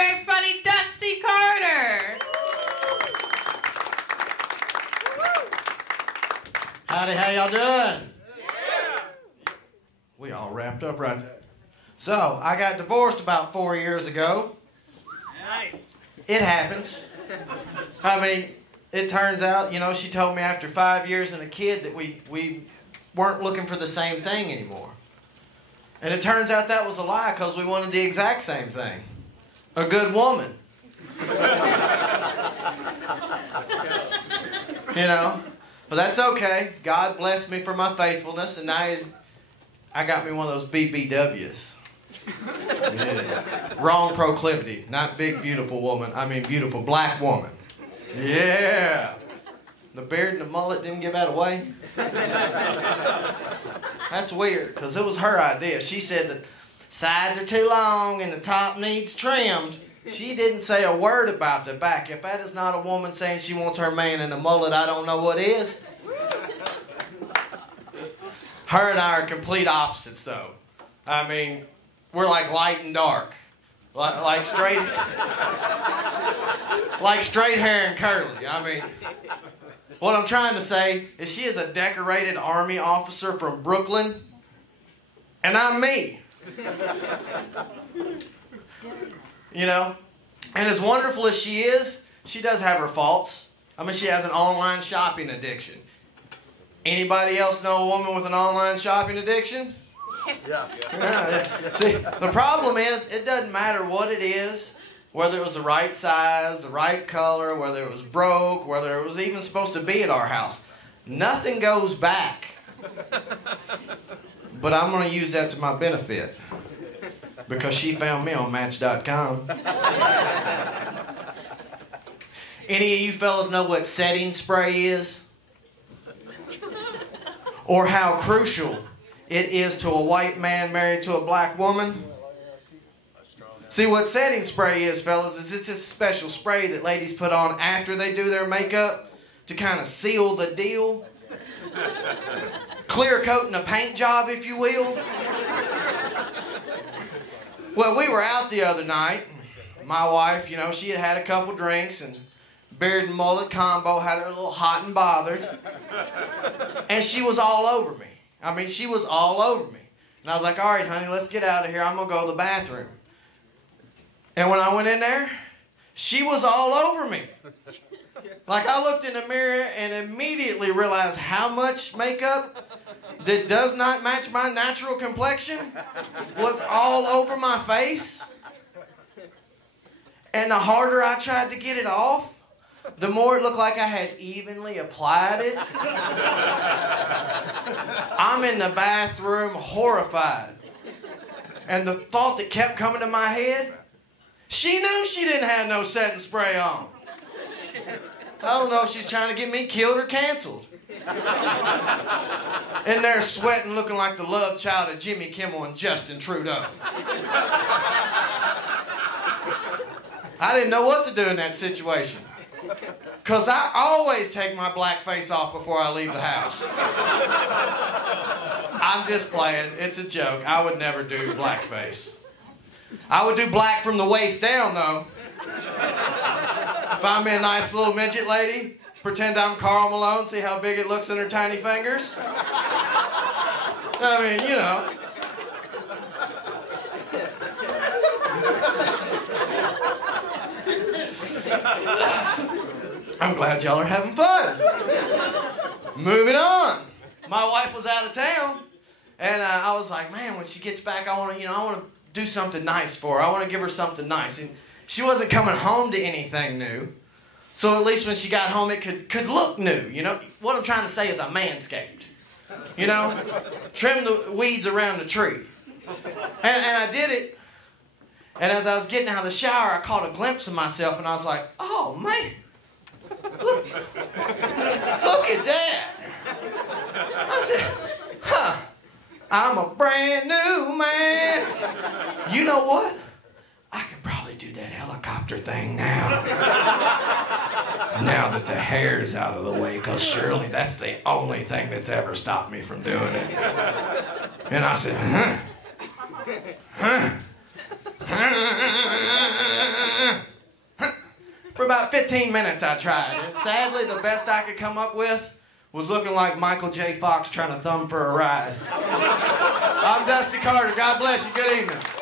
very funny Dusty Carter. Howdy, how y'all doing? Yeah. We all wrapped up right there. So, I got divorced about 4 years ago. Nice. It happens. I mean, it turns out, you know, she told me after 5 years and a kid that we weren't looking for the same thing anymore. And it turns out that was a lie because we wanted the exact same thing. A good woman. You know? But that's okay. God blessed me for my faithfulness, and now I got me one of those BBWs. Yeah. Wrong proclivity. Not big, beautiful woman. I mean beautiful black woman. Yeah. The beard and the mullet didn't give that away. That's weird, because it was her idea. She said the sides are too long and the top needs trimmed. She didn't say a word about the back. If that is not a woman saying she wants her man in a mullet, I don't know what is. Her and I are complete opposites, though. I mean, we're like light and dark. Like straight hair and curly. I mean, what I'm trying to say is she is a decorated Army officer from Brooklyn, and I'm me. You know? And as wonderful as she is, she does have her faults. I mean, she has an online shopping addiction. Anybody else know a woman with an online shopping addiction? Yeah. See, the problem is, it doesn't matter what it is, whether it was the right size, the right color, whether it was broke, whether it was even supposed to be at our house. Nothing goes back. But I'm going to use that to my benefit. Because she found me on Match.com. Any of you fellas know what setting spray is? Or how crucial it is to a white man married to a black woman? See, what setting spray is, fellas, is it's just a special spray that ladies put on after they do their makeup to kind of seal the deal. Clear coating a paint job, if you will. Well, we were out the other night. My wife, you know, she had had a couple drinks, and beard and mullet combo had her a little hot and bothered. And she was all over me. I mean, she was all over me. And I was like, all right, honey, let's get out of here. I'm going to go to the bathroom. And when I went in there, she was all over me. Like, I looked in the mirror and immediately realized how much makeup that does not match my natural complexion was all over my face. And the harder I tried to get it off, the more it looked like I had evenly applied it. I'm in the bathroom horrified. And the thought that kept coming to my head, she knew she didn't have no setting spray on. I don't know if she's trying to get me killed or canceled. In there sweating, looking like the love child of Jimmy Kimmel and Justin Trudeau. I didn't know what to do in that situation. Because I always take my black face off before I leave the house. I'm just playing. It's a joke. I would never do blackface. I would do black from the waist down, though. Find me a nice little midget lady. Pretend I'm Karl Malone. See how big it looks in her tiny fingers? I mean, you know. I'm glad y'all are having fun. Moving on. My wife was out of town, and I was like, man, when she gets back, I want to do something nice for her. I want to give her something nice. And she wasn't coming home to anything new. So at least when she got home, it could look new. You know, what I'm trying to say is I manscaped. You know, trim the weeds around the tree. And I did it. And as I was getting out of the shower, I caught a glimpse of myself, and I was like, oh, man. Look at that. I said, huh, I'm a brand new man. You know what? I could probably do that helicopter thing now. Now that the hair's out of the way, because surely that's the only thing that's ever stopped me from doing it. And I said, huh? about 15 minutes I tried. And sadly, the best I could come up with was looking like Michael J. Fox trying to thumb for a ride. I'm Dusty Carter. God bless you. Good evening.